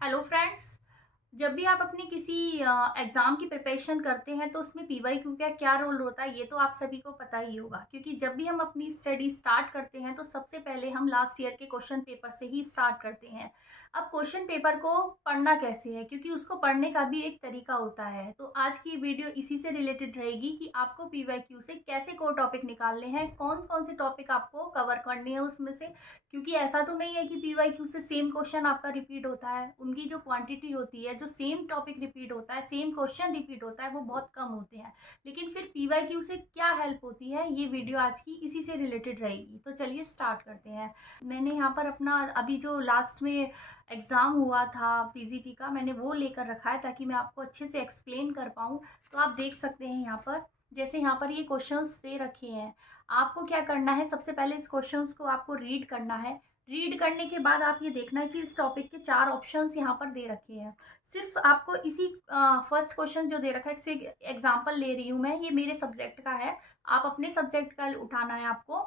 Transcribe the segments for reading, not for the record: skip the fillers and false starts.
Hello friends. जब भी आप अपनी किसी एग्ज़ाम की प्रिपरेशन करते हैं तो उसमें पीवाईक्यू का क्या रोल होता है ये तो आप सभी को पता ही होगा, क्योंकि जब भी हम अपनी स्टडी स्टार्ट करते हैं तो सबसे पहले हम लास्ट ईयर के क्वेश्चन पेपर से ही स्टार्ट करते हैं। अब क्वेश्चन पेपर को पढ़ना कैसे है, क्योंकि उसको पढ़ने का भी एक तरीका होता है। तो आज की वीडियो इसी से रिलेटेड रहेगी कि आपको पीवाईक्यू से कैसे कोर टॉपिक निकालने हैं, कौन कौन से टॉपिक आपको कवर करने हैं उसमें से। क्योंकि ऐसा तो नहीं है कि पीवाईक्यू से सेम क्वेश्चन आपका रिपीट होता है। उनकी जो क्वांटिटी होती है, जो सेम टॉपिक रिपीट होता है, सेम क्वेश्चन रिपीट होता है, वो बहुत कम होते हैं। लेकिन फिर पीवाईक्यू से क्या हेल्प होती है, ये वीडियो आज की इसी से रिलेटेड रहेगी। तो चलिए स्टार्ट करते हैं। मैंने यहाँ पर अपना अभी जो लास्ट में एग्ज़ाम हुआ था पीजीटी का, मैंने वो लेकर रखा है ताकि मैं आपको अच्छे से एक्सप्लेन कर पाऊँ। तो आप देख सकते हैं यहाँ पर, जैसे यहाँ पर ये क्वेश्चंस दे रखे हैं। आपको क्या करना है, सबसे पहले इस क्वेश्चंस को आपको रीड करना है। रीड करने के बाद आप ये देखना है कि इस टॉपिक के 4 ऑप्शंस यहाँ पर दे रखे हैं। सिर्फ आपको इसी फर्स्ट क्वेश्चन जो दे रखा है, से एग्जांपल ले रही हूँ मैं, ये मेरे सब्जेक्ट का है। आप अपने सब्जेक्ट का उठाना है आपको।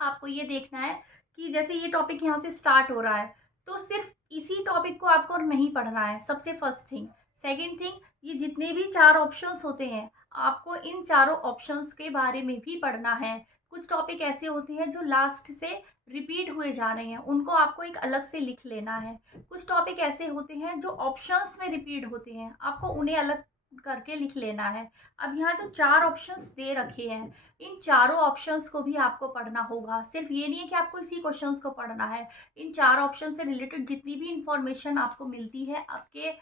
आपको ये देखना है कि जैसे ये टॉपिक यहाँ से स्टार्ट हो रहा है, तो सिर्फ इसी टॉपिक को आपको नहीं पढ़ना है, सबसे फर्स्ट थिंग। सेकंड थिंग, ये जितने भी 4 ऑप्शंस होते हैं, आपको इन चारों ऑप्शंस के बारे में भी पढ़ना है। कुछ टॉपिक ऐसे होते हैं जो लास्ट से रिपीट हुए जा रहे हैं, उनको आपको एक अलग से लिख लेना है। कुछ टॉपिक ऐसे होते हैं जो ऑप्शंस में रिपीट होते हैं, आपको उन्हें अलग करके लिख लेना है। अब यहाँ जो 4 ऑप्शंस दे रखे हैं, इन चारों ऑप्शंस को भी आपको पढ़ना होगा। सिर्फ ये नहीं है कि आपको इसी क्वेश्चंस को पढ़ना है। इन 4 ऑप्शन से रिलेटेड जितनी भी इंफॉर्मेशन आपको मिलती है, आपके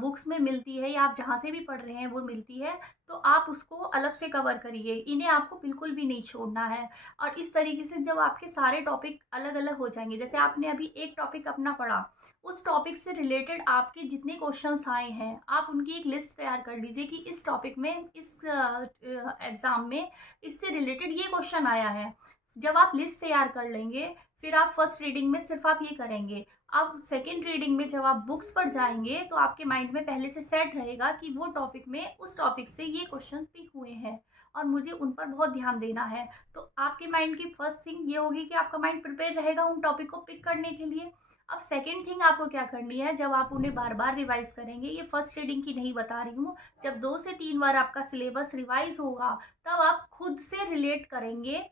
बुक्स में मिलती है या आप जहाँ से भी पढ़ रहे हैं वो मिलती है, तो आप उसको अलग से कवर करिए। इन्हें आपको बिल्कुल भी नहीं छोड़ना है। और इस तरीके से जब आपके सारे टॉपिक अलग-अलग हो जाएँगे, जैसे आपने अभी एक टॉपिक अपना पढ़ा, उस टॉपिक से रिलेटेड आपके जितने क्वेश्चंस आए हैं, आप उनकी एक लिस्ट तैयार कर लीजिए कि इस टॉपिक में, इस एग्ज़ाम में इससे रिलेटेड ये क्वेश्चन आया है। जब आप लिस्ट तैयार कर लेंगे, फिर आप फर्स्ट रीडिंग में सिर्फ आप ये करेंगे। अब सेकंड रीडिंग में जब आप बुक्स पर जाएँगे, तो आपके माइंड में पहले से सेट रहेगा कि वो टॉपिक में, उस टॉपिक से ये क्वेश्चन पिक हुए हैं और मुझे उन पर बहुत ध्यान देना है। तो आपके माइंड की फर्स्ट थिंग ये होगी कि आपका माइंड प्रिपेयर रहेगा उन टॉपिक को पिक करने के लिए। अब सेकंड थिंग आपको क्या करनी है, जब आप उन्हें बार-बार रिवाइज़ करेंगे, ये फर्स्ट रीडिंग की नहीं बता रही हूँ, जब 2 से 3 बार आपका सिलेबस रिवाइज़ होगा, तब आप खुद से रिलेट करेंगे।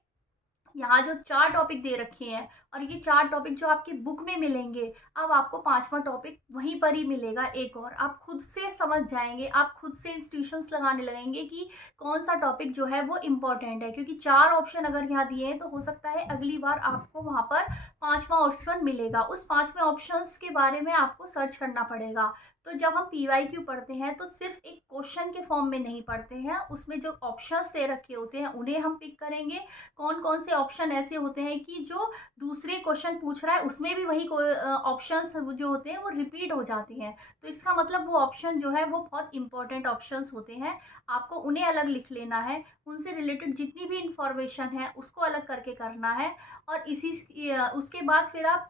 यहाँ जो 4 टॉपिक दे रखे हैं और ये 4 टॉपिक जो आपकी बुक में मिलेंगे, अब आपको 5वां टॉपिक वहीं पर ही मिलेगा एक और। आप खुद से समझ जाएँगे, आप खुद से इंस्टीट्यूशंस लगाने लगेंगे कि कौन-सा टॉपिक जो है वो इम्पोर्टेंट है। क्योंकि 4 ऑप्शन अगर यहाँ दिए हैं, तो हो सकता है अगली बार आपको वहाँ पर 5वां ऑप्शन मिलेगा। उस 5वें ऑप्शंस के बारे में आपको सर्च करना पड़ेगा। तो जब हम पीवाईक्यू पढ़ते हैं, तो सिर्फ़ एक क्वेश्चन के फॉर्म में नहीं पढ़ते हैं, उसमें जो ऑप्शंस दे रखे होते हैं, उन्हें हम पिक करेंगे। कौन-कौन से ऑप्शन ऐसे होते हैं कि जो दूसरे क्वेश्चन पूछ रहा है उसमें भी वही ऑप्शंस वो जो होते हैं वो रिपीट हो जाते हैं। तो इसका मतलब वो ऑप्शन जो है वो बहुत इंपॉर्टेंट ऑप्शंस होते हैं। आपको उन्हें अलग लिख लेना है, उनसे रिलेटेड जितनी भी इंफॉर्मेशन है उसको अलग करके करना है। और उसके बाद फिर आप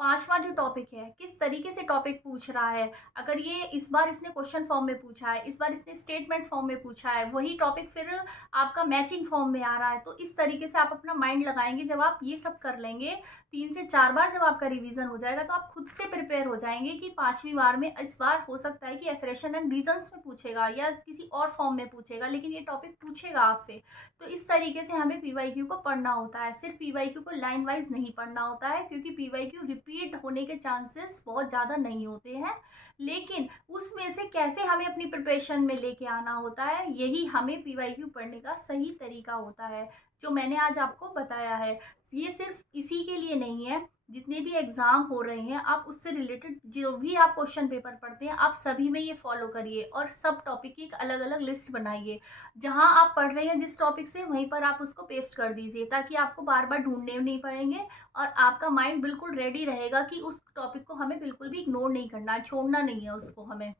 5वां जो टॉपिक है, किस तरीके से टॉपिक पूछ रहा है। अगर ये इस बार इसने क्वेश्चन फॉर्म में पूछा है, इस बार इसने स्टेटमेंट फॉर्म में पूछा है, वही टॉपिक फिर आपका मैचिंग फॉर्म में आ रहा है, तो इस तरीके से आप अपना माइंड लगाएँगे। जब आप ये सब कर लेंगे, 3 से 4 बार जब आपका रिवीजन हो जाएगा, तो आप खुद से प्रिपेयर हो जाएँगे कि 5वीं बार में इस बार हो सकता है कि असर्शन एंड रीज़न्स में पूछेगा या किसी और फॉर्म में पूछेगा, लेकिन ये टॉपिक पूछेगा आपसे। तो इस तरीके से हमें पीवाईक्यू को पढ़ना होता है। सिर्फ पीवाईक्यू को लाइन वाइज़ नहीं पढ़ना होता है, क्योंकि पीवाईक्यू रिपीट होने के चांसेस बहुत ज़्यादा नहीं होते हैं। लेकिन उसमें से कैसे हमें अपनी प्रिपरेशन में लेके आना होता है, यही हमें पीवाईक्यू पढ़ने का सही तरीका होता है, जो मैंने आज आपको बताया है। ये सिर्फ इसी के लिए नहीं है, जितने भी एग्ज़ाम हो रहे हैं, आप उससे रिलेटेड जो भी आप क्वेश्चन पेपर पढ़ते हैं, आप सभी में ये फॉलो करिए और सब टॉपिक की एक अलग-अलग लिस्ट बनाइए। जहाँ आप पढ़ रहे हैं जिस टॉपिक से, वहीं पर आप उसको पेस्ट कर दीजिए, ताकि आपको बार-बार ढूँढने नहीं पड़ेंगे और आपका माइंड बिल्कुल रेडी रहेगा कि उस टॉपिक को हमें बिल्कुल भी इग्नोर नहीं करना है, छोड़ना नहीं है उसको हमें।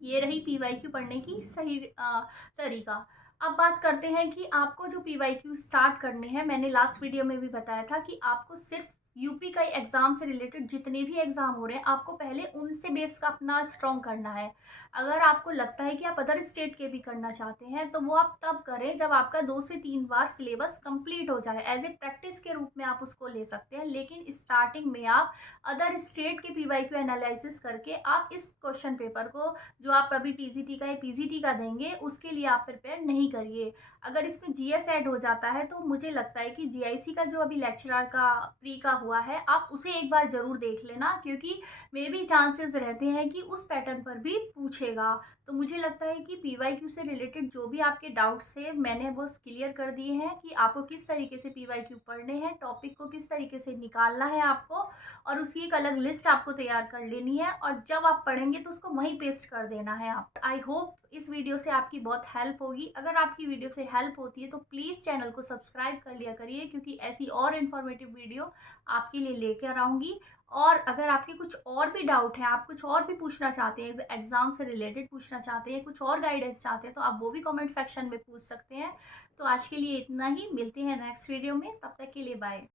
ये रही पीवाईक्यू पढ़ने की सही तरीका। अब बात करते हैं कि आपको जो पीवाईक्यू स्टार्ट करने हैं, मैंने लास्ट वीडियो में भी बताया था कि आपको सिर्फ यूपी का एग्ज़ाम से रिलेटेड जितने भी एग्ज़ाम हो रहे हैं, आपको पहले उनसे बेस का अपना स्ट्रॉन्ग करना है। अगर आपको लगता है कि आप अदर स्टेट के भी करना चाहते हैं, तो वो आप तब करें जब आपका 2 से 3 बार सिलेबस कंप्लीट हो जाए। एज़ ए प्रैक्टिस के रूप में आप उसको ले सकते हैं, लेकिन स्टार्टिंग में आप अदर स्टेट के पीवाईक्यू एनालिसिस करके आप इस क्वेश्चन पेपर को, जो आप अभी टीजीटी का या पीजीटी का देंगे, उसके लिए आप प्रिपेयर नहीं करिए। अगर इसमें जीएस ऐड हो जाता है, तो मुझे लगता है कि जीआईसी का जो अभी लेक्चरर का प्री का हुआ है, आप उसे एक बार ज़रूर देख लेना, क्योंकि मे बी चांसेस रहते हैं कि उस पैटर्न पर भी पूछेगा। तो मुझे लगता है कि पीवाईक्यू से रिलेटेड जो भी आपके डाउट्स थे, मैंने वो क्लियर कर दिए हैं कि आपको किस तरीके से पीवाईक्यू पढ़ने हैं, टॉपिक को किस तरीके से निकालना है आपको, और उसकी एक अलग लिस्ट आपको तैयार कर लेनी है, और जब आप पढ़ेंगे तो उसको वहीं पेस्ट कर देना है आप। आई होप इस वीडियो से आपकी बहुत हेल्प होगी। अगर आपकी वीडियो से हेल्प होती है तो प्लीज़ चैनल को सब्सक्राइब कर लिया करिए, क्योंकि ऐसी और इन्फॉर्मेटिव वीडियो आपके लिए लेकर आऊँगी। और अगर आपके कुछ और भी डाउट है, आप कुछ और भी पूछना चाहते हैं, एग्ज़ाम से रिलेटेड पूछना चाहते हैं, कुछ और गाइडेंस चाहते हैं, तो आप वो भी कमेंट सेक्शन में पूछ सकते हैं। तो आज के लिए इतना ही, मिलते हैं नेक्स्ट वीडियो में, तब तक के लिए बाय।